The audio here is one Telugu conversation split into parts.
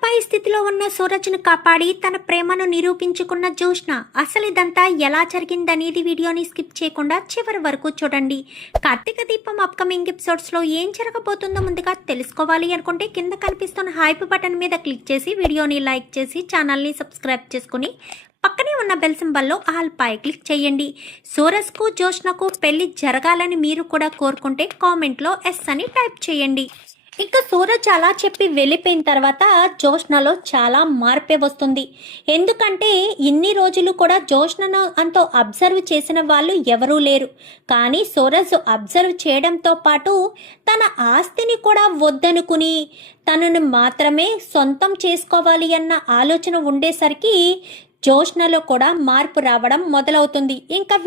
ప్రాణాపాయ స్థితిలో ఉన్న సూరజ్ను కాపాడి తన ప్రేమను నిరూపించుకున్న జోష్న. అసలు ఇదంతా ఎలా జరిగిందనేది వీడియోని స్కిప్ చేయకుండా చివరి వరకు చూడండి. కార్తీక దీపం అప్కమింగ్ ఎపిసోడ్స్లో ఏం జరగబోతుందో ముందుగా తెలుసుకోవాలి అనుకుంటే కింద కనిపిస్తున్న హైప్ బటన్ మీద క్లిక్ చేసి వీడియోని లైక్ చేసి ఛానల్ని సబ్స్క్రైబ్ చేసుకుని పక్కనే ఉన్న బెల్ సింబల్లో ఆల్ పై క్లిక్ చేయండి. సూరజ్కు జోష్నకు పెళ్లి జరగాలని మీరు కూడా కోరుకుంటే కామెంట్లో ఎస్ అని టైప్ చేయండి. ఇక సూరజ్ అలా చెప్పి వెళ్ళిపోయిన తర్వాత జోష్నలో చాలా మార్పే వస్తుంది. ఎందుకంటే ఇన్ని రోజులు కూడా జోష్నను అంతో అబ్జర్వ్ చేసిన వాళ్ళు ఎవరూ లేరు. కానీ సూరజ్ అబ్జర్వ్ చేయడంతో పాటు తన ఆస్తిని కూడా వద్దనుకుని తనను మాత్రమే సొంతం చేసుకోవాలి అన్న ఆలోచన ఉండేసరికి జోష్నలో కూడా మార్పు రావడం మొదలవుతుంది. ఇంకా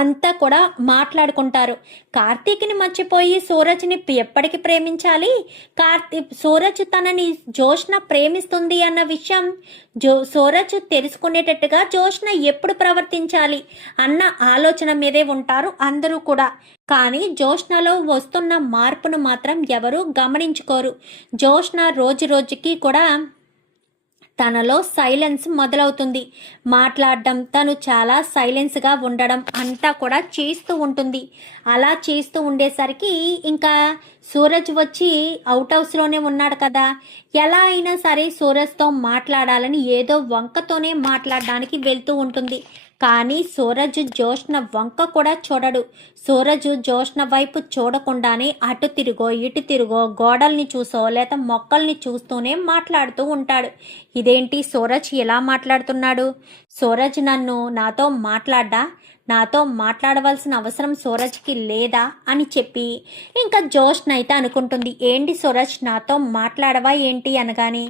అంతా కూడా మాట్లాడుకుంటారు. కార్తీక్ని మర్చిపోయి సూరజ్ని ఎప్పటికి ప్రేమించాలి, సూరజ్ తనని జోష్న ప్రేమిస్తుంది అన్న విషయం సూరజ్ తెలుసుకునేటట్టుగా జోష్న ఎప్పుడు ప్రవర్తించాలి అన్న ఆలోచన మీదే ఉంటారు అందరూ కూడా. కానీ జోష్నలో వస్తున్న మార్పును మాత్రం ఎవరూ గమనించుకోరు. జోష్న రోజు రోజుకి కూడా తనలో సైలెన్స్ మొదలవుతుంది. మాట్లాడడం, తను చాలా సైలెన్స్గా ఉండడం అంతా కూడా చేస్తూ ఉంటుంది. అలా చేస్తూ ఉండేసరికి ఇంకా సూరజ్ వచ్చి అవుట్ హౌస్లోనే ఉన్నాడు కదా, ఎలా అయినా సరే సూరజ్తో మాట్లాడాలని ఏదో వంకతోనే మాట్లాడడానికి వెళ్తూ ఉంటుంది. కానీ సూరజ్ జోష్న వంక కూడా చూడడు. సూరజ్ జోష్న వైపు చూడకుండానే అటు తిరుగో ఇటు తిరుగో గోడల్ని చూసో లేదా మొక్కల్ని చూస్తూనే మాట్లాడుతూ ఉంటాడు. ఇదేంటి సూరజ్ ఎలా మాట్లాడుతున్నాడు? సూరజ్ నాతో నాతో మాట్లాడవలసిన అవసరం సూరజ్కి లేదా అని చెప్పి ఇంకా జోష్న అయితే అనుకుంటుంది. ఏంటి సూరజ్ నాతో మాట్లాడవా ఏంటి అనగానే,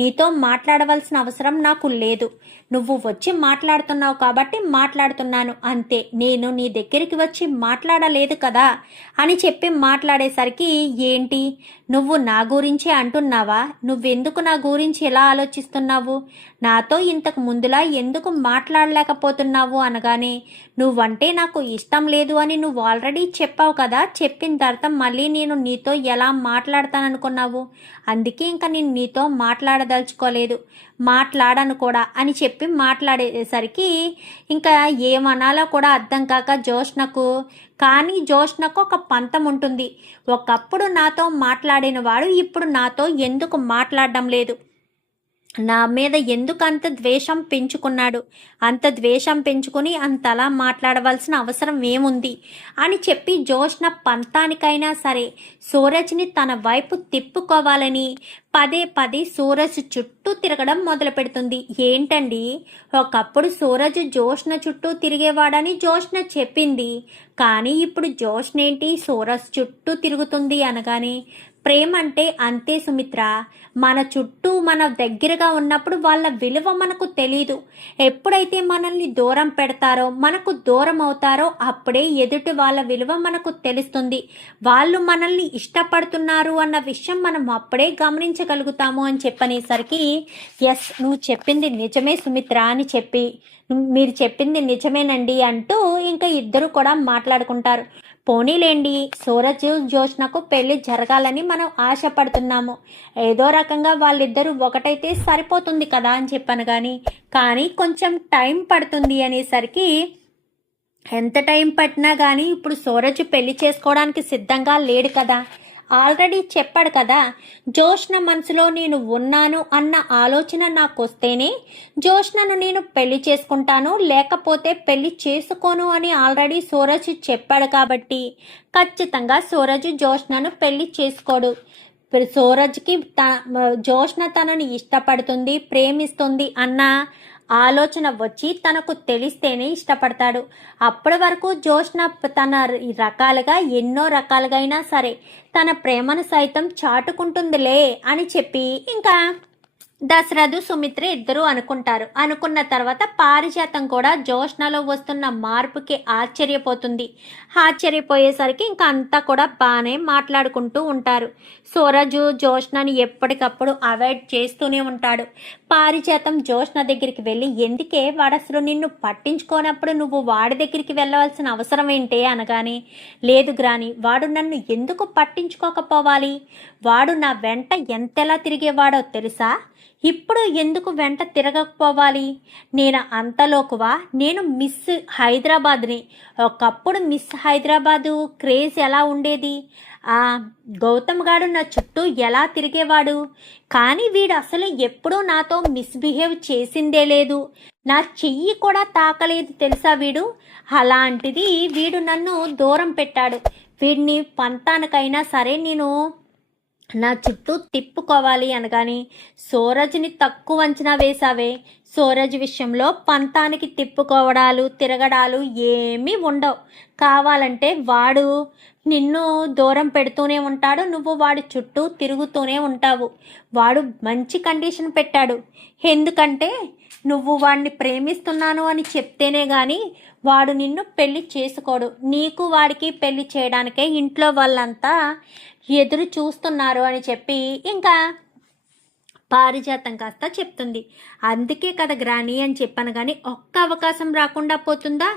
నీతో మాట్లాడవలసిన అవసరం నాకు లేదు, నువ్వు వచ్చి మాట్లాడుతున్నావు కాబట్టి మాట్లాడుతున్నాను అంతే, నేను నీ దగ్గరికి వచ్చి మాట్లాడలేదు కదా అని చెప్పి మాట్లాడేసరికి, ఏంటి నువ్వు నా గురించి అంటున్నావా? నువ్వెందుకు నా గురించి ఎలా ఆలోచిస్తున్నావు? నాతో ఇంతకు ముందులా ఎందుకు మాట్లాడలేకపోతున్నావు అనగానే, నువ్వంటే నాకు ఇష్టం లేదు అని నువ్వు ఆల్రెడీ చెప్పావు కదా, చెప్పిన తర్వాత మళ్ళీ నేను నీతో ఎలా మాట్లాడతాననుకున్నావు? అందుకే ఇంకా నేను నీతో మాట్లాడదలుచుకోలేదు, మాట్లాడను కూడా అని చెప్పి మాట్లాడేసరికి ఇంకా ఏమనాలో కూడా అర్థం కాక జోష్నకు. కానీ జోష్నకు ఒక పంతం ఉంటుంది. ఒకప్పుడు నాతో మాట్లాడిన వాడు ఇప్పుడు నాతో ఎందుకు మాట్లాడడం లేదు, నా మీద ఎందుకు అంత ద్వేషం పెంచుకున్నాడు, అంత ద్వేషం పెంచుకుని అంతలా మాట్లాడవలసిన అవసరం ఏముంది అని చెప్పి జోష్న పంతానికైనా సరే సూరజ్ని తన వైపు తిప్పుకోవాలని పదే పదే సూరజ్ చుట్టూ తిరగడం మొదలు పెడుతుంది. ఏంటండి, ఒకప్పుడు సూరజ్ జోష్న చుట్టూ తిరిగేవాడని జోష్న చెప్పింది, కానీ ఇప్పుడు జోష్న ఏంటి సూరజ్ చుట్టూ తిరుగుతుంది అనగానే, ప్రేమ అంటే అంతే సుమిత్ర, మన చుట్టూ మన దగ్గరగా ఉన్నప్పుడు వాళ్ళ విలువ మనకు తెలీదు. ఎప్పుడైతే మనల్ని దూరం పెడతారో, మనకు దూరం అవుతారో అప్పుడే ఎదుటి వాళ్ళ విలువ మనకు తెలుస్తుంది. వాళ్ళు మనల్ని ఇష్టపడుతున్నారు అన్న విషయం మనం అప్పుడే గమనించగలుగుతాము అని చెప్పనేసరికి, ఎస్ నువ్వు చెప్పింది నిజమే సుమిత్ర అని చెప్పి, మీరు చెప్పింది నిజమేనండి అంటూ ఇంకా ఇద్దరు కూడా మాట్లాడుకుంటారు. పోనీలేండి, సూరజ్ జోష్నకు పెళ్లి జరగాలని మనం ఆశపడుతున్నాము, ఏదో రకంగా వాళ్ళిద్దరూ ఒకటైతే సరిపోతుంది కదా అని చెప్పాను. కానీ కొంచెం టైం పడుతుంది అనేసరికి, ఎంత టైం పట్టినా కానీ ఇప్పుడు సూరజ్ పెళ్లి చేసుకోవడానికి సిద్ధంగా లేడు కదా, ఆల్రెడీ చెప్పాడు కదా, జోష్న మనసులో నేను ఉన్నాను అన్న ఆలోచన నాకు వస్తేనే జోష్నను నేను పెళ్లి చేసుకుంటాను, లేకపోతే పెళ్లి చేసుకోను అని ఆల్రెడీ సూరజ్ చెప్పాడు కాబట్టి ఖచ్చితంగా సూరజ్ జోష్నను పెళ్లి చేసుకోడు. సూరజ్కి జోష్న తనని ఇష్టపడుతుంది, ప్రేమిస్తుంది అన్న ఆలోచన వచ్చి తనకు తెలిస్తేనే ఇష్టపడతాడు. అప్పటి వరకు జోష్న తన రకాలుగా ఎన్నో రకాలుగా అయినా సరే తన ప్రేమను సైతం చాటుకుంటుందిలే అని చెప్పి ఇంకా దశరథు సుమిత్ర ఇద్దరు అనుకుంటారు. అనుకున్న తర్వాత పారిజాతం కూడా జోష్నలో వస్తున్న మార్పుకి ఆశ్చర్యపోతుంది. ఆశ్చర్యపోయేసరికి ఇంకా అంతా కూడా బాగానే మాట్లాడుకుంటూ ఉంటారు. సూరజు జోష్నని ఎప్పటికప్పుడు అవాయిడ్ చేస్తూనే ఉంటాడు. పారిజాతం జోష్న దగ్గరికి వెళ్ళి, ఎందుకే వాడు అసలు నిన్ను పట్టించుకోనప్పుడు నువ్వు వాడి దగ్గరికి వెళ్ళవలసిన అవసరం ఏంటి అనగానే, లేదు గ్రాని, వాడు నన్ను ఎందుకు పట్టించుకోకపోవాలి? వాడు నా వెంట ఎంతెలా తిరిగేవాడో తెలుసా? ఇప్పుడు ఎందుకు వెంట తిరగకపోవాలి? నేను అంతలోకువా? నేను మిస్ హైదరాబాద్ని. ఒకప్పుడు మిస్ హైదరాబాదు క్రేజ్ ఎలా ఉండేది? ఆ గౌతమ్ గాడు నా చుట్టూ ఎలా తిరిగేవాడు? కానీ వీడు అసలు ఎప్పుడూ నాతో మిస్బిహేవ్ చేసిందే లేదు. నా చెయ్యి కూడా తాకలేదు తెలుసా వీడు. అలాంటిది వీడు నన్ను దూరం పెట్టాడు. వీడిని పంతానికైనా సరే నేను నా చుట్టూ తిప్పుకోవాలి అనగాని, సూరజ్ని తక్కువ అంచనా వేశావే. సూరజ్ విషయంలో పంతానికి తిప్పుకోవడాలు తిరగడాలు ఏమీ ఉండవు. కావాలంటే వాడు నిన్ను దూరం పెడుతూనే ఉంటాడు, నువ్వు వాడి చుట్టూ తిరుగుతూనే ఉంటావు. వాడు మంచి కండిషన్ పెట్టాడు. ఎందుకంటే నువ్వు వాడిని ప్రేమిస్తున్నాను అని చెప్తేనే కానీ వాడు నిన్ను పెళ్లి చేసుకోడు. నీకు వాడికి పెళ్లి చేయడానికే ఇంట్లో వాళ్ళంతా ఎదురు చూస్తున్నారు అని చెప్పి ఇంకా పారిజాతం కాస్త చెప్తుంది. అందుకే కదా గ్రాని అని చెప్పాను, కానీ ఒక్క అవకాశం రాకుండా పోతుందా?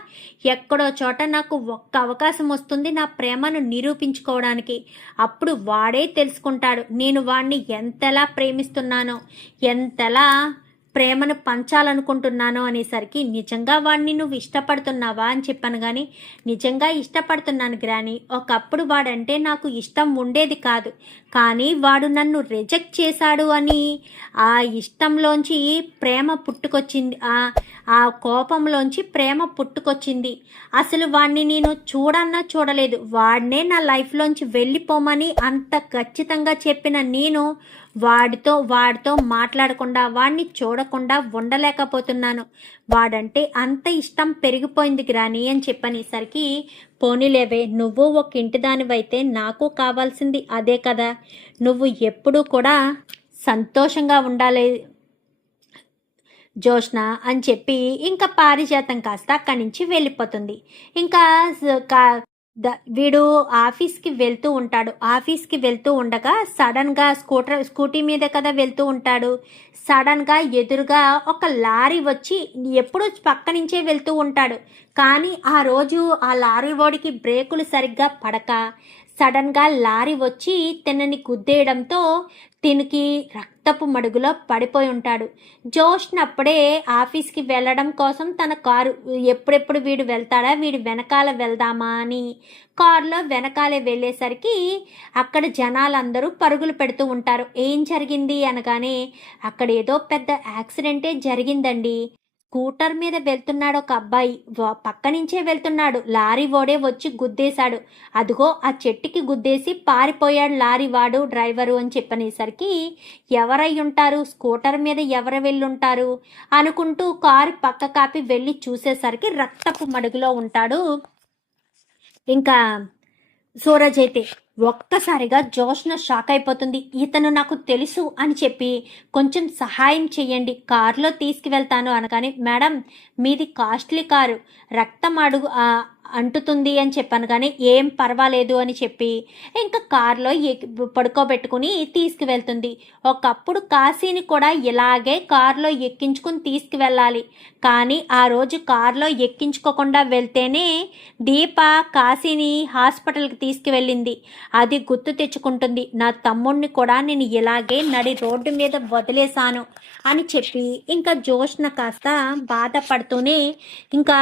ఎక్కడో చోట నాకు ఒక్క అవకాశం వస్తుంది నా ప్రేమను నిరూపించుకోవడానికి. అప్పుడు వాడే తెలుసుకుంటాడు నేను వాడిని ఎంతలా ప్రేమిస్తున్నానో, ఎంతలా ప్రేమను పంచాలనుకుంటున్నాను అనేసరికి, నిజంగా వాడిని నువ్వు ఇష్టపడుతున్నావా అని చెప్పాను. కానీ నిజంగా ఇష్టపడుతున్నాను గ్రాని. ఒకప్పుడు వాడంటే నాకు ఇష్టం ఉండేది కాదు, కానీ వాడు నన్ను రిజెక్ట్ చేశాడు అని ఆ ఇష్టంలోంచి ప్రేమ పుట్టుకొచ్చింది. ఆ కోపంలోంచి ప్రేమ పుట్టుకొచ్చింది. అసలు వాడిని నేను చూడన్నా చూడలేదు. వాడినే నా లైఫ్లోంచి వెళ్ళిపోమని అంత ఖచ్చితంగా చెప్పిన నేను వాడితో మాట్లాడకుండా వాడిని చూడకుండా ఉండలేకపోతున్నాను. వాడంటే అంత ఇష్టం పెరిగిపోయింది గ్రాని అని చెప్పనేసరికి, పోనీలేవే, నువ్వు ఒక ఇంటి దానివైతే నాకు కావాల్సింది అదే కదా. నువ్వు ఎప్పుడూ కూడా సంతోషంగా ఉండాలి జోష్న అని చెప్పి ఇంకా పారిజాతం కాస్త అక్కడి నుంచి వెళ్ళిపోతుంది. ఇంకా వీడు ఆఫీస్కి వెళ్తూ ఉండగా సడన్గా స్కూటీ మీద కదా వెళ్తూ ఉంటాడు. సడన్గా ఎదురుగా ఒక లారీ వచ్చి, ఎప్పుడు పక్క నుంచే వెళ్తూ ఉంటాడు కానీ ఆ రోజు ఆ లారీ వాడికి బ్రేకులు సరిగ్గా పడక సడన్గా లారీ వచ్చి తినని గుద్దేయడంతో తినికి రక్తపు మడుగులో పడిపోయి ఉంటాడు. జోష్నప్పుడే ఆఫీస్కి వెళ్ళడం కోసం తన కారు, ఎప్పుడెప్పుడు వీడు వెళ్తాడా, వీడు వెనకాల వెళ్దామా అని కారులో వెనకాలే వెళ్ళేసరికి అక్కడ జనాలందరూ పరుగులు పెడుతూ ఉంటారు. ఏం జరిగింది అనగానే, అక్కడ ఏదో పెద్ద యాక్సిడెంటే జరిగిందండి. స్కూటర్ మీద వెళ్తున్నాడు ఒక అబ్బాయి, పక్క నుంచే వెళ్తున్నాడు. లారీ వాడే వచ్చి గుద్దేశాడు. అదిగో ఆ చెట్టుకి గుద్దేసి పారిపోయాడు లారీ వాడు, డ్రైవరు అని చెప్పనేసరికి, ఎవరై ఉంటారు, స్కూటర్ మీద ఎవరు వెళ్ళుంటారు అనుకుంటూ కారు పక్క కాపి వెళ్ళి చూసేసరికి రక్తపు మడుగులో ఉంటాడు ఇంకా సూరజ్. అయితే ఒక్కసారిగా జోష్న షాక్ అయిపోతుంది. ఇతను నాకు తెలుసు అని చెప్పి, కొంచెం సహాయం చెయ్యండి, కారులో తీసుకువెళ్తాను అనగానే, మేడం మీది కాస్ట్లీ కారు, రక్తం అంటుతుంది అని చెప్పాను. కానీ ఏం పర్వాలేదు అని చెప్పి ఇంకా కారులో పడుకోబెట్టుకుని తీసుకువెళ్తుంది. ఒకప్పుడు కాశీని కూడా ఇలాగే కారులో ఎక్కించుకుని తీసుకువెళ్ళాలి, కానీ ఆ రోజు కారులో ఎక్కించుకోకుండా వెళ్తేనే దీప కాశీని హాస్పిటల్కి తీసుకువెళ్ళింది. అది గుర్తు తెచ్చుకుంటుంది. నా తమ్ముడిని కూడా నేను ఇలాగే నడి రోడ్డు మీద వదిలేశాను అని చెప్పి ఇంకా జోష్న కాస్త బాధపడుతూనే ఇంకా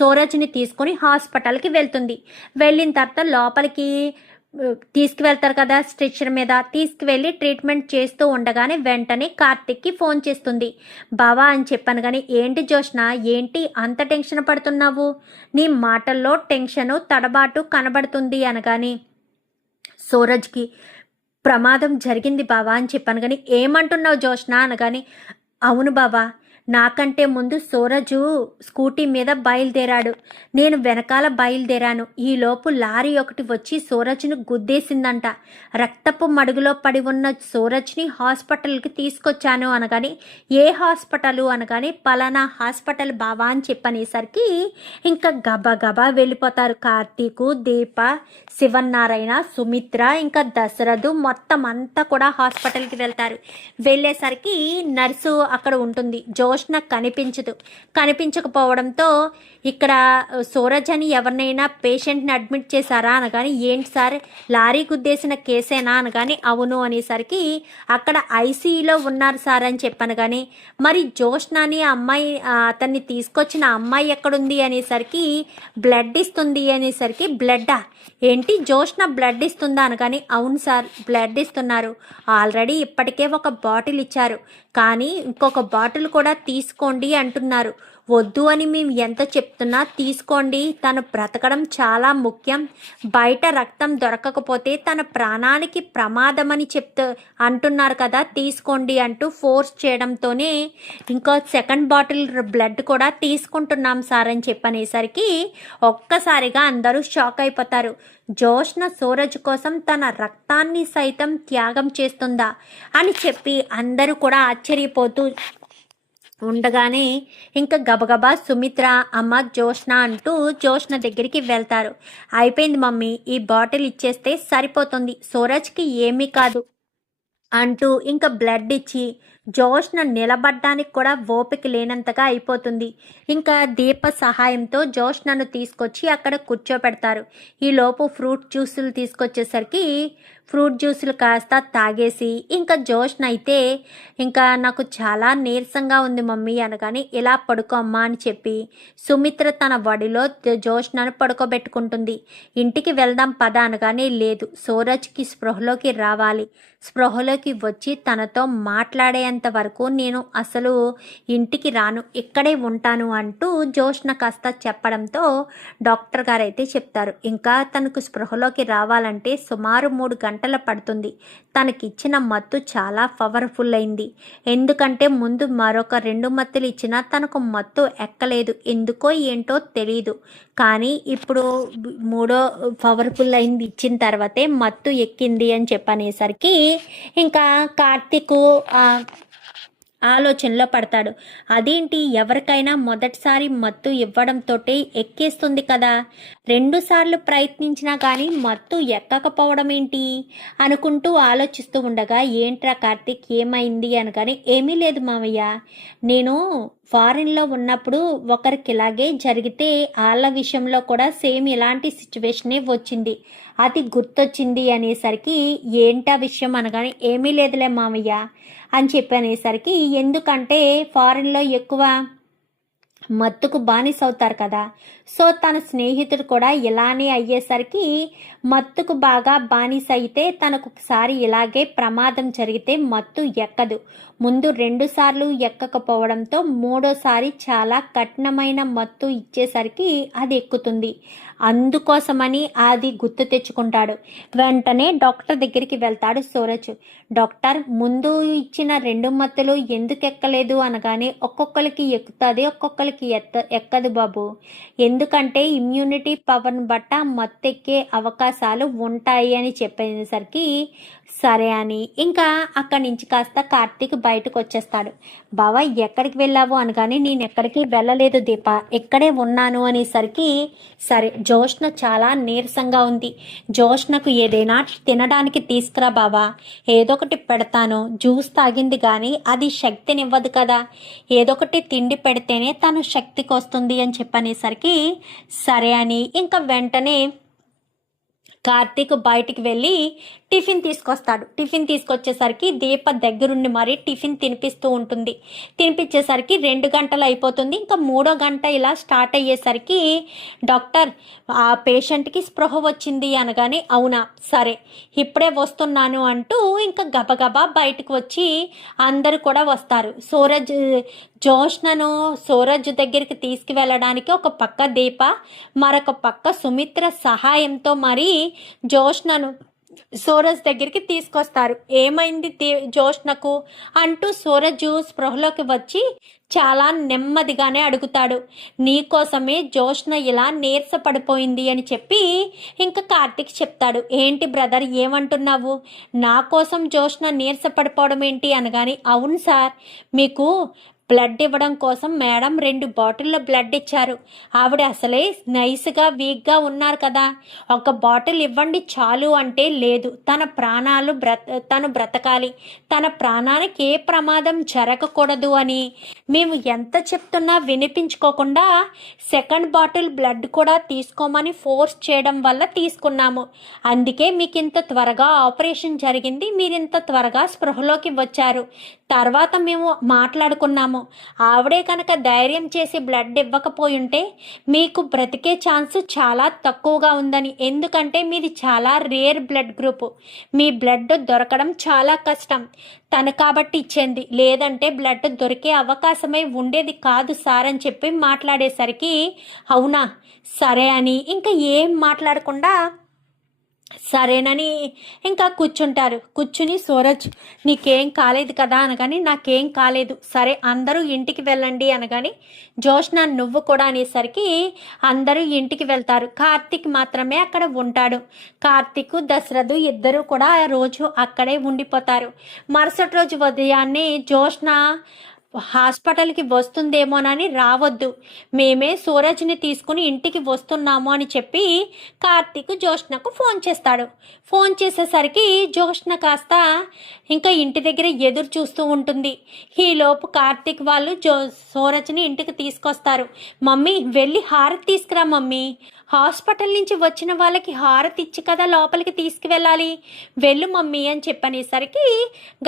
సూరజ్ని తీసుకొని హాస్పిటల్కి వెళ్తుంది. వెళ్ళిన తర్వాత లోపలికి తీసుకువెళ్తారు కదా, స్ట్రెచర్ మీద తీసుకువెళ్ళి ట్రీట్మెంట్ చేస్తూ ఉండగానే వెంటనే కార్తిక్కి ఫోన్ చేస్తుంది. బావా అని చెప్పాను. కానీ ఏంటి జోష్న, ఏంటి అంత టెన్షన్ పడుతున్నావు? నీ మాటల్లో టెన్షను తడబాటు కనబడుతుంది అనగాని, సూరజ్కి ప్రమాదం జరిగింది బావా అని చెప్పాను. కానీ ఏమంటున్నావు జోష్న అనగాని, అవును బావా, నాకంటే ముందు సూరజు స్కూటీ మీద బయలుదేరాడు, నేను వెనకాల బయలుదేరాను. ఈలోపు లారీ ఒకటి వచ్చి సూరజ్ను గుద్దేసిందంట. రక్తపు మడుగులో పడి ఉన్న సూరజ్ని హాస్పిటల్కి తీసుకొచ్చాను అనగాని, ఏ హాస్పిటల్ అనగాని, పలానా హాస్పిటల్ బావా అని చెప్పనేసరికి ఇంకా గబగబా వెళ్ళిపోతారు. కార్తీకు, దీప, శివనారాయణ, సుమిత్ర, ఇంకా దశరథు మొత్తం అంతా కూడా హాస్పిటల్కి వెళ్తారు. వెళ్ళేసరికి నర్సు అక్కడ ఉంటుంది. జోష్న కనిపించకపోవడంతో ఇక్కడ సూరజ్ అని ఎవరినైనా పేషెంట్ని అడ్మిట్ చేశారా అనగాని, ఏంటి సార్ లారీ గుద్దేసిన కేసేనా అనగాని, అవును అనేసరికి అక్కడ ఐసీయూలో ఉన్నారు సార్ అని చెప్పాను. కానీ మరి జోష్నాని అమ్మాయి అతన్ని తీసుకొచ్చిన అమ్మాయి ఎక్కడుంది అనేసరికి బ్లడ్ ఇస్తుంది అనేసరికి, బ్లడ్డా ఏంటి జోష్న బ్లడ్ ఇస్తుందా అనగాని, అవును సార్ బ్లడ్ ఇస్తున్నారు. ఆల్రెడీ ఇప్పటికే ఒక బాటిల్ ఇచ్చారు, కానీ ఇంకొక బాటిల్ కూడా తీసుకోండి అంటున్నారు. వద్దు అని మేము ఎంత చెప్తున్నా తీసుకోండి, తను బ్రతకడం చాలా ముఖ్యం, బయట రక్తం దొరకకపోతే తన ప్రాణానికి ప్రమాదమని అంటున్నారు కదా, తీసుకోండి అంటూ ఫోర్స్ చేయడంతోనే ఇంకో సెకండ్ బాటిల్ బ్లడ్ కూడా తీసుకుంటున్నాం సార్ అని చెప్పనేసరికి ఒక్కసారిగా అందరూ షాక్ అయిపోతారు. జోష్న సూరజ్ కోసం తన రక్తాన్ని సైతం త్యాగం చేస్తుందా అని చెప్పి అందరూ కూడా ఆశ్చర్యపోతూ ఉండగానే ఇంకా గబగబా సుమిత్ర, అమ్మ జోష్న అంటూ జోష్న దగ్గరికి వెళ్తారు. అయిపోయింది మమ్మీ, ఈ బాటిల్ ఇచ్చేస్తే సరిపోతుంది, సూరజ్కి ఏమీ కాదు అంటూ ఇంకా బ్లడ్ ఇచ్చి జోష్న నిలబడ్డానికి కూడా ఓపిక లేనంతగా అయిపోతుంది. ఇంకా దీప సహాయంతో జోష్నను తీసుకొచ్చి అక్కడ కూర్చోపెడతారు. ఈలోపు ఫ్రూట్ జ్యూసులు తీసుకొచ్చేసరికి ఫ్రూట్ జ్యూసులు కాస్త తాగేసి ఇంకా జోష్న అయితే ఇంకా నాకు చాలా నీరసంగా ఉంది మమ్మీ అనగానే, ఇలా పడుకోమ్మా అని చెప్పి సుమిత్ర తన వడిలో జోష్నను పడుకోబెట్టుకుంటుంది. ఇంటికి వెళ్దాం పద అనగానే, లేదు సూరజ్కి స్పృహలోకి రావాలి, స్పృహలోకి వచ్చి తనతో మాట్లాడేంత వరకు నేను అసలు ఇంటికి రాను, ఇక్కడే ఉంటాను అంటూ జోష్న కాస్త చెప్పడంతో డాక్టర్ గారు అయితే చెప్తారు, ఇంకా తనకు స్పృహలోకి రావాలంటే సుమారు 3 గంటల పడుతుంది. తనకిచ్చిన మత్తు చాలా పవర్ఫుల్ అయింది, ఎందుకంటే ముందు మరొక 2 మత్తులు ఇచ్చినా తనకు మత్తు ఎక్కలేదు, ఎందుకో ఏంటో తెలీదు. కానీ ఇప్పుడు 3వ పవర్ఫుల్ అయింది ఇచ్చిన తర్వాతే మత్తు ఎక్కింది అని చెప్పనేసరికి ఇంకా కార్తీకు ఆలోచనలో పడతాడు. అదేంటి, ఎవరికైనా మొదటిసారి మత్తు ఇవ్వడంతో ఎక్కేస్తుంది కదా, 2 సార్లు ప్రయత్నించినా కానీ మత్తు ఎక్కకపోవడం ఏంటి అనుకుంటూ ఆలోచిస్తూ ఉండగా, ఏంట్రా కార్తీక్ ఏమైంది అనగానే, ఏమీ లేదు మావయ్య, నేను ఫారిన్లో ఉన్నప్పుడు ఒకరికి ఇలాగే జరిగితే వాళ్ళ విషయంలో కూడా సేమ్ ఇలాంటి సిచ్యువేషనే వచ్చింది, అది గుర్తొచ్చింది అనేసరికి, ఏంటా విషయం అనగానే, ఏమీ లేదులే మామయ్య అని చెప్పనేసరికి, ఎందుకంటే ఫారిన్లో ఎక్కువ మత్తుకు బానిస అవుతారు కదా, సో తన స్నేహితుడు కూడా ఇలానే అయ్యేసరికి మత్తుకు బాగా బానిస అయితే తనకు ఒకసారి ఇలాగే ప్రమాదం జరిగితే మత్తు ఎక్కదు, ముందు 2 సార్లు ఎక్కకపోవడంతో 3వసారి చాలా కఠినమైన మత్తు ఇచ్చేసరికి అది ఎక్కుతుంది, అందుకోసమని అది గుర్తు తెచ్చుకుంటాడు. వెంటనే డాక్టర్ దగ్గరికి వెళ్తాడు సూరజ్. డాక్టర్, ముందు ఇచ్చిన 2 మత్తులు ఎందుకు ఎక్కలేదు అనగానే, ఒక్కొక్కరికి ఎక్కుతుంది, ఒక్కొక్కరికి ఎక్కదు బాబు, ఎందుకంటే ఇమ్యూనిటీ పవర్ని బట్ట మత్తెక్కే అవకాశాలు ఉంటాయి అని చెప్పేసరికి, సరే అని ఇంకా అక్కడి నుంచి కాస్త కార్తీక్ బయటకు వచ్చేస్తాడు. బావా ఎక్కడికి వెళ్ళావు అనగానే, నేను ఎక్కడికి వెళ్ళలేదు దీప, ఇక్కడే ఉన్నాను అనేసరికి, సరే జోష్న చాలా నీరసంగా ఉంది, జోష్నకు ఏదైనా తినడానికి తీసుకురా బావా, ఏదొకటి పెడతాను, జ్యూస్ తాగింది కానీ అది శక్తినివ్వదు కదా, ఏదొకటి తిండి పెడితేనే తను శక్తికి వస్తుంది అని చెప్పనేసరికి, సరే అని ఇంకా వెంటనే కార్తీక్ బయటికి వెళ్ళి టిఫిన్ తీసుకొస్తాడు. టిఫిన్ తీసుకొచ్చేసరికి దీప దగ్గరుండి మరి టిఫిన్ తినిపిస్తూ ఉంటుంది. తినిపించేసరికి 2 గంటలు అయిపోతుంది. ఇంకా 3వ గంట ఇలా స్టార్ట్ అయ్యేసరికి, డాక్టర్ ఆ పేషెంట్కి స్పృహ వచ్చింది అనగానే, అవునా సరే ఇప్పుడే వస్తున్నాను అంటూ ఇంకా గబగబా బయటకు వచ్చి అందరూ కూడా వస్తారు. జోష్నను సూరజ్ దగ్గరికి తీసుకువెళ్ళడానికి ఒక పక్క దీప, మరొక పక్క సుమిత్ర సహాయంతో మరి జోష్నను సూరజ్ దగ్గరికి తీసుకొస్తారు. ఏమైంది జోష్నకు అంటూ సూరజ్ స్పృహలోకి వచ్చి చాలా నెమ్మదిగానే అడుగుతాడు. నీకోసమే జోష్న ఇలా నీరసపడిపోయింది అని చెప్పి ఇంకా కార్తీక్ చెప్తాడు. ఏంటి బ్రదర్ ఏమంటున్నావు? నా కోసం జోష్న నీరసపడిపోవడం ఏంటి అనగాని, అవును సార్, మీకు బ్లడ్ ఇవ్వడం కోసం మేడం 2 బాటిల్లో బ్లడ్ ఇచ్చారు. ఆవిడ అసలే నైస్గా వీక్గా ఉన్నారు కదా, ఒక బాటిల్ ఇవ్వండి చాలు అంటే లేదు, తన ప్రాణాలు తను బ్రతకాలి, తన ప్రాణానికి ఏ ప్రమాదం జరగకూడదు అని మేము ఎంత చెప్తున్నా వినిపించుకోకుండా సెకండ్ బాటిల్ బ్లడ్ కూడా తీసుకోమని ఫోర్స్ చేయడం వల్ల తీసుకున్నాము. అందుకే మీకు ఇంత త్వరగా ఆపరేషన్ జరిగింది, మీరు ఇంత త్వరగా స్పృహలోకి వచ్చారు. తర్వాత మేము మాట్లాడుకున్నాము, ఆవిడే కనుక ధైర్యం చేసి బ్లడ్ ఇవ్వకపోయుంటే మీకు బ్రతికే ఛాన్స్ చాలా తక్కువగా ఉందని. ఎందుకంటే మీది చాలా రేర్ బ్లడ్ గ్రూపు, మీ బ్లడ్ దొరకడం చాలా కష్టం. తను కాబట్టి ఇచ్చింది, లేదంటే బ్లడ్ దొరికే అవకాశమే ఉండేది కాదు సార్ అని చెప్పి మాట్లాడేసరికి అవునా సరే అని ఇంకా ఏం మాట్లాడకుండా సరేనని ఇంకా కూర్చుంటారు. కూర్చుని సూరజ్ నీకేం కాలేదు కదా అనగాని, నాకేం కాలేదు, సరే అందరూ ఇంటికి వెళ్ళండి అనగాని, జోష్న నువ్వు కూడా అనేసరికి అందరూ ఇంటికి వెళ్తారు. కార్తీక్ మాత్రమే అక్కడ ఉంటాడు. కార్తీక్ దశరథు ఇద్దరు కూడా రోజు అక్కడే ఉండిపోతారు. మరుసటి రోజు ఉదయాన్నే జోష్న హాస్పిటల్కి వస్తుందేమోనని రావద్దు, మేమే సూరజ్ని తీసుకుని ఇంటికి వస్తున్నాము అని చెప్పి కార్తీక్ జోష్నకు ఫోన్ చేస్తాడు. ఫోన్ చేసేసరికి జోష్న కాస్త ఇంకా ఇంటి దగ్గర ఎదురు చూస్తూ ఉంటుంది. ఈలోపు కార్తీక్ వాళ్ళు సూరజ్ని ఇంటికి తీసుకొస్తారు. మమ్మీ వెళ్ళి హారతి తీసుకురా మమ్మీ, హాస్పిటల్ నుంచి వచ్చిన వాళ్ళకి హారతి ఇచ్చి కదా లోపలికి తీసుకువెళ్ళాలి, వెళ్ళు మమ్మీ అని చెప్పనేసరికి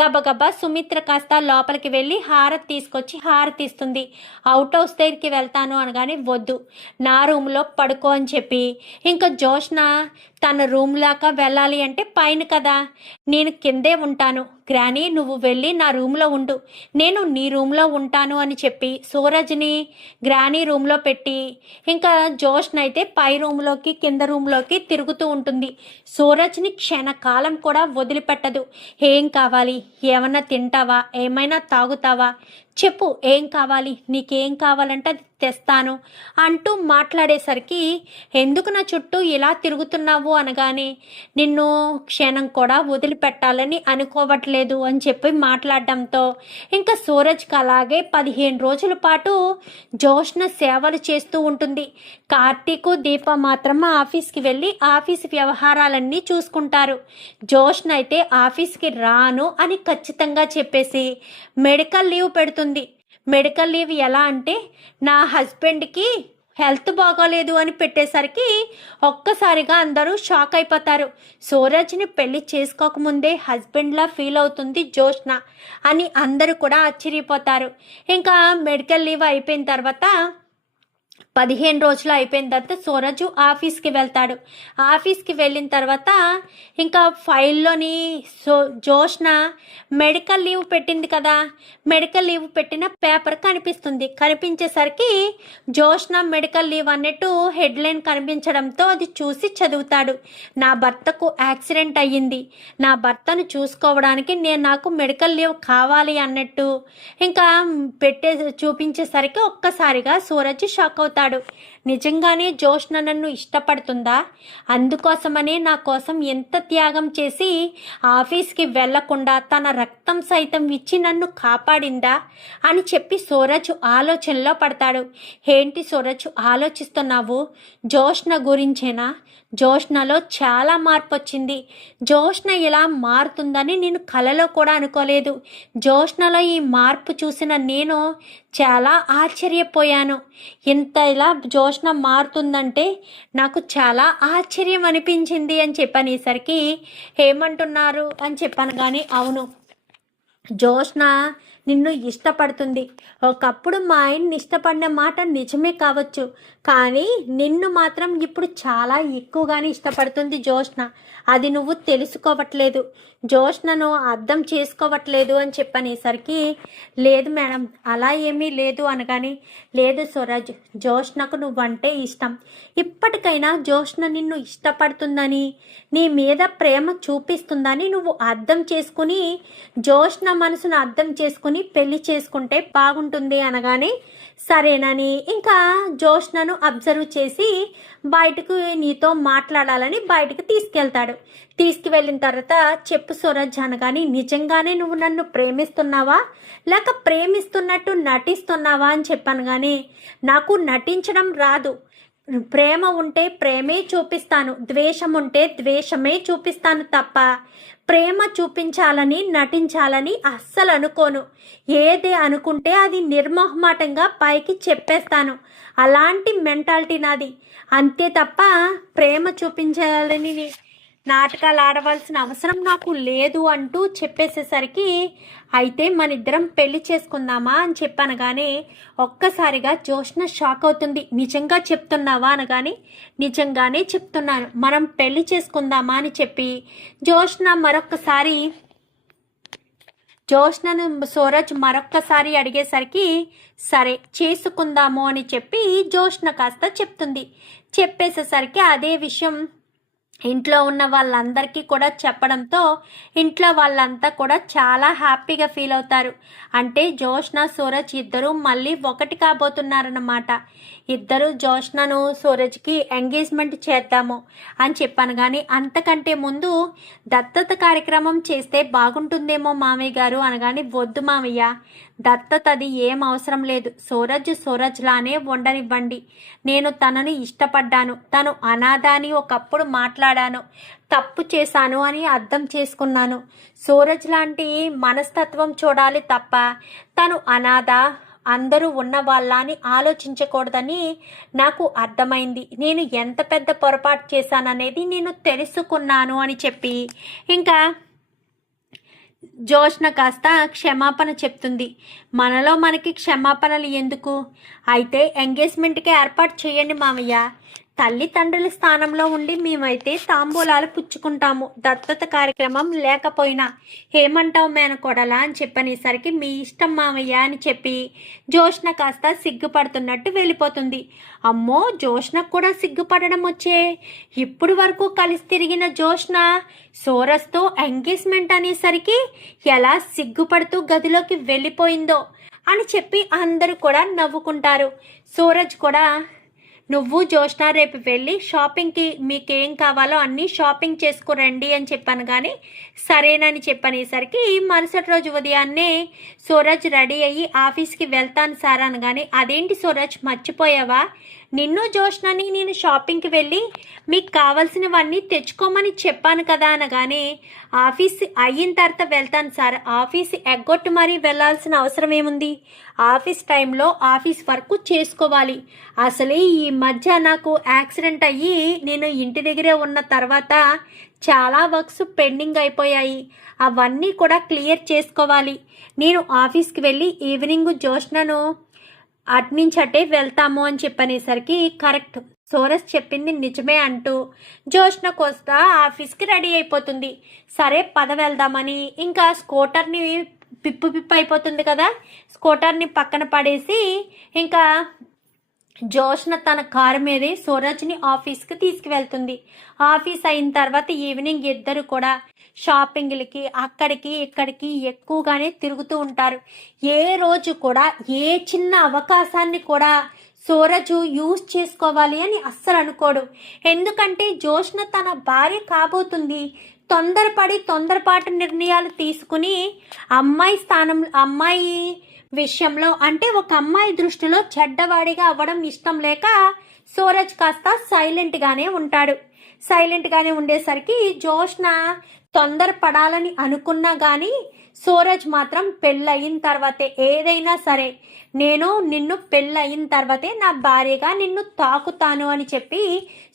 గబగబా సుమిత్ర కాస్త లోపలికి వెళ్ళి హారతి తీసుకొచ్చి హారతి ఇస్తుంది. అవుట్ హౌస్ దగ్గరికి వెళ్తాను అనగానే వద్దు, నా రూమ్లో పడుకో అని చెప్పి ఇంకా జోష్న తన రూమ్ లాగా వెళ్ళాలి అంటే పైన కదా, నేను కిందే ఉంటాను, గ్రానీ నువ్వు వెళ్ళి నా రూమ్లో ఉండు, నేను నీ రూమ్లో ఉంటాను అని చెప్పి సూరజ్ని గ్రానీ రూమ్లో పెట్టి ఇంకా జోష్న అయితే పై రూమ్లోకి కింద రూమ్లోకి తిరుగుతూ ఉంటుంది. సూరజ్ని క్షణకాలం కూడా వదిలిపెట్టదు. ఏం కావాలి, ఏమన్నా తింటావా, ఏమైనా తాగుతావా, చెప్పు ఏం కావాలి, నీకేం కావాలంటే అది తెస్తాను అంటూ మాట్లాడేసరికి ఎందుకు నా చుట్టూ ఇలా తిరుగుతున్నావు అనగానే, నిన్ను క్షణం కూడా వదిలిపెట్టాలని అనుకోవట్లేదు అని చెప్పి మాట్లాడడంతో ఇంకా సూరజ్కి అలాగే 15 రోజుల పాటు జోష్న సేవలు చేస్తూ ఉంటుంది. కార్తీకు దీప మాత్రం ఆఫీస్కి వెళ్ళి ఆఫీస్ వ్యవహారాలన్నీ చూసుకుంటారు. జోష్న అయితే ఆఫీస్కి రాను అని ఖచ్చితంగా చెప్పేసి మెడికల్ లీవ్ పెడుతుంది. మెడికల్ లీవ్ ఎలా అంటే, నా హస్బెండ్కి హెల్త్ బాగోలేదు అని పెట్టేసరికి ఒక్కసారిగా అందరూ షాక్ అయిపోతారు. సూరజ్ని పెళ్లి చేసుకోకముందే హస్బెండ్లా ఫీల్ అవుతుంది జోష్న అని అందరూ కూడా ఆశ్చర్యపోతారు. ఇంకా మెడికల్ లీవ్ అయిపోయిన తర్వాత 15 రోజులు అయిపోయిన తర్వాత సూరజ్ ఆఫీస్కి వెళ్తాడు. ఆఫీస్కి వెళ్ళిన తర్వాత ఇంకా ఫైల్లోని జోష్న మెడికల్ లీవ్ పెట్టింది కదా, మెడికల్ లీవ్ పెట్టిన పేపర్ కనిపించేసరికి జోష్న మెడికల్ లీవ్ అన్నట్టు హెడ్లైన్ కనిపించడంతో అది చూసి చదువుతాడు. నా భర్తకు యాక్సిడెంట్ అయ్యింది, నా భర్తను చూసుకోవడానికి నాకు మెడికల్ లీవ్ కావాలి అన్నట్టు ఇంకా చూపించేసరికి ఒక్కసారిగా సూరజ్ షాక్ అవుతాడు. నిజంగానే జోష్న నన్ను ఇష్టపడుతుందా, అందుకోసమనే నా కోసం ఎంత త్యాగం చేసి ఆఫీస్కి వెళ్లకుండా తన రక్తం సైతం ఇచ్చి నన్ను కాపాడిందా అని చెప్పి సూరజ్ ఆలోచనలో పడతాడు. ఏంటి సూరజ్ ఆలోచిస్తున్నావు, జోష్న గురించేనా? జోష్నలో చాలా మార్పు వచ్చింది. జోష్న ఇలా మారుతుందని నేను కలలో కూడా అనుకోలేదు. జోష్నలో ఈ మార్పు చూసిన నేను చాలా ఆశ్చర్యపోయాను. ఇంత ఇలా జోష్న మారుతుందంటే నాకు చాలా ఆశ్చర్యం అనిపించింది అని చెప్పనేసరికి ఏమంటున్నారు అని చెప్పాను కానీ, అవును జోష్న నిన్ను ఇష్టపడుతుంది. ఒకప్పుడు మా ఆయన్ని ఇష్టపడిన మాట నిజమే కావచ్చు, కానీ నిన్ను మాత్రం ఇప్పుడు చాలా ఎక్కువగానే ఇష్టపడుతుంది జోష్న. అది నువ్వు తెలుసుకోవట్లేదు, జోష్నను అర్థం చేసుకోవట్లేదు అని చెప్పనేసరికి, లేదు మేడం అలా ఏమీ లేదు అనగాని, లేదు సూరజ్, జోష్నకు నువ్వంటే ఇష్టం. ఇప్పటికైనా జోష్న నిన్ను ఇష్టపడుతుందని, నీ మీద ప్రేమ చూపిస్తుందని నువ్వు అర్థం చేసుకుని, జోష్న మనసును అర్థం చేసుకుని పెళ్లి చేసుకుంటే బాగుంటుంది అనగానే, సరేనని ఇంకా జోష్నను అబ్జర్వ్ చేసి బయటకు నీతో మాట్లాడాలని బయటకు తీసుకెళ్తాడు. తీసుకువెళ్ళిన తర్వాత, చెప్పు సూరజ్ అనగాని, నిజంగానే నువ్వు నన్ను ప్రేమిస్తున్నావా లేక ప్రేమిస్తున్నట్టు నటిస్తున్నావా అని చెప్పాను. కానీ నాకు నటించడం రాదు, ప్రేమ ఉంటే ప్రేమే చూపిస్తాను, ద్వేషం ఉంటే ద్వేషమే చూపిస్తాను తప్ప ప్రేమ చూపించాలని నటించాలని అస్సలు అనుకోను. ఏది అనుకుంటే అది నిర్మోహమాటంగా పైకి చెప్పేస్తాను. అలాంటి మెంటాలిటీ నాది, అంతే తప్ప ప్రేమ చూపించాలని నాటకాలు ఆడవలసిన అవసరం నాకు లేదు అంటూ చెప్పేసేసరికి, అయితే మన ఇద్దరం పెళ్లి చేసుకుందామా అని చెప్పనగానే ఒక్కసారిగా జోష్న షాక్ అవుతుంది. నిజంగా చెప్తున్నావా అనగానే, నిజంగానే చెప్తున్నాను, మనం పెళ్లి చేసుకుందామా అని చెప్పి జోష్నను సూరజ్ మరొక్కసారి అడిగేసరికి, సరే చేసుకుందాము అని చెప్పి జోష్న కాస్త చెప్తుంది. చెప్పేసేసరికి అదే విషయం ఇంట్లో ఉన్న వాళ్ళందరికీ కూడా చెప్పడంతో ఇంట్లో వాళ్ళంతా కూడా చాలా హ్యాపీగా ఫీల్ అవుతారు. అంటే జోష్న సూరజ్ ఇద్దరు మళ్ళీ ఒకటి కాబోతున్నారన్నమాట. ఇద్దరు జోష్నను సూరజ్కి ఎంగేజ్మెంట్ చేద్దాము అని చెప్పాను. కానీ అంతకంటే ముందు దత్తత కార్యక్రమం చేస్తే బాగుంటుందేమో మామయ్య గారు అనగానే, వద్దు మామయ్య, దత్తతది ఏం అవసరం లేదు, సూరజ్ లానే ఉండనివ్వండి. నేను తనని ఇష్టపడ్డాను, తను అనాథ అని ఒకప్పుడు మాట్లాడాను, తప్పు చేశాను అని అర్థం చేసుకున్నాను. సూరజ్ లాంటి మనస్తత్వం చూడాలి తప్ప తను అనాథ, అందరూ ఉన్న వాళ్ళ అని ఆలోచించకూడదని నాకు అర్థమైంది. నేను ఎంత పెద్ద పొరపాటు చేశాననేది నేను తెలుసుకున్నాను అని చెప్పి ఇంకా జోష్న కాస్త క్షమాపణ చెప్తుంది. మనలో మనకి క్షమాపణలు ఎందుకు, అయితే ఎంగేజ్మెంట్కి ఏర్పాటు చేయండి మామయ్య. తల్లిదండ్రుల స్థానంలో ఉండి మేమైతే తాంబూలాలు పుచ్చుకుంటాము, దత్తత కార్యక్రమం లేకపోయినా. ఏమంటావు మేనకోడలా అని చెప్పనేసరికి, మీ ఇష్టం మామయ్య అని చెప్పి జోష్న కాస్త సిగ్గుపడుతున్నట్టు వెళ్ళిపోతుంది. అమ్మో, జోష్నకు కూడా సిగ్గుపడడం వచ్చే. ఇప్పుడు వరకు కలిసి తిరిగిన జోష్న సూరజ్తో ఎంగేజ్మెంట్ అనేసరికి ఎలా సిగ్గుపడుతూ గదిలోకి వెళ్ళిపోయిందో అని చెప్పి అందరూ కూడా నవ్వుకుంటారు. సూరజ్ కూడా, నువ్వు జోష్న రేపు వెళ్ళి షాపింగ్కి మీకేం కావాలో అన్నీ షాపింగ్ చేసుకురండి అని చెప్పాను. కానీ సరేనని చెప్పనేసరికి మరుసటి రోజు ఉదయాన్నే సూరజ్ రెడీ అయ్యి ఆఫీస్కి వెళ్తాను సార్ అనగానే, అదేంటి సూరజ్ మర్చిపోయావా, నిన్ను జోష్నని నేను షాపింగ్కి వెళ్ళి మీకు కావాల్సినవన్నీ తెచ్చుకోమని చెప్పాను కదా అనగానే, ఆఫీస్ అయిన తర్వాత వెళ్తాను సార్, ఆఫీస్ ఎగ్గొట్టు మరీ వెళ్ళాల్సిన అవసరం ఏముంది, ఆఫీస్ టైంలో ఆఫీస్ వర్క్ చేసుకోవాలి. అసలే ఈ మధ్య నాకు యాక్సిడెంట్ అయ్యి నేను ఇంటి దగ్గరే ఉన్న తర్వాత చాలా వర్క్స్ పెండింగ్ అయిపోయాయి, అవన్నీ కూడా క్లియర్ చేసుకోవాలి. నేను ఆఫీస్కి వెళ్ళి ఈవినింగ్ జోష్నను అట్నుంచటే వెళ్తాము అని చెప్పనేసరికి, కరెక్ట్, సూరజ్ చెప్పింది నిజమే అంటూ జోష్న కోస్తా ఆఫీస్కి రెడీ అయిపోతుంది. సరే పద వెళ్దామని ఇంకా స్కూటర్ని పిప్పు అయిపోతుంది కదా, స్కూటర్ని పక్కన పడేసి ఇంకా జోష్న తన కారు మీదే సూరజ్ని ఆఫీస్కి తీసుకువెళ్తుంది. ఆఫీస్ అయిన తర్వాత ఈవినింగ్ ఇద్దరు కూడా షాపింగ్లకి అక్కడికి ఇక్కడికి ఎక్కువగానే తిరుగుతూ ఉంటారు. ఏ రోజు కూడా ఏ చిన్న అవకాశాన్ని కూడా సూరజ్ యూజ్ చేసుకోవాలి అని అస్సలు అనుకోడు. ఎందుకంటే జోష్న తన భార్య కాబోతుంది. తొందరపాటు నిర్ణయాలు తీసుకుని అమ్మాయి విషయంలో, అంటే ఒక అమ్మాయి దృష్టిలో చెడ్డవాడిగా అవ్వడం ఇష్టం లేక సూరజ్ కాస్త సైలెంట్గానే ఉండేసరికి జోష్న తొందరపడాలని అనుకున్నా కానీ సూరజ్ మాత్రం పెళ్ళయిన తర్వాతే, ఏదైనా సరే నేను నిన్ను పెళ్ళయిన తర్వాతే నా భార్యగా నిన్ను తాకుతాను అని చెప్పి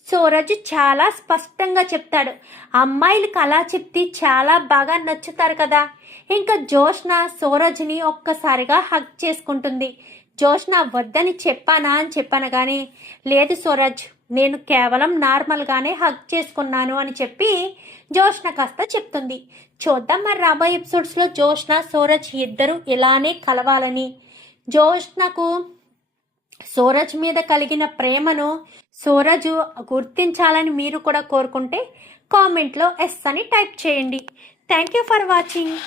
సూరజ్ చాలా స్పష్టంగా చెప్తాడు. అమ్మాయిలకు అలా చెప్తే చాలా బాగా నచ్చుతారు కదా. ఇంకా జోష్న సూరజ్ని ఒక్కసారిగా హగ్ చేసుకుంటుంది. జోష్న వద్దని చెప్పానా అని చెప్పాను కానీ లేదు సూరజ్, నేను కేవలం నార్మల్గానే హగ్ చేసుకున్నాను అని చెప్పి జోష్న కాస్త చెప్తుంది. చూద్దాం మరి రాబోయే ఎపిసోడ్స్లో జోష్న సూరజ్ ఇద్దరు ఇలానే కలవాలని, జోష్నకు సూరజ్ మీద కలిగిన ప్రేమను సూరజ్ గుర్తించాలని మీరు కూడా కోరుకుంటే కామెంట్లో ఎస్ అని టైప్ చేయండి. Thank you for watching.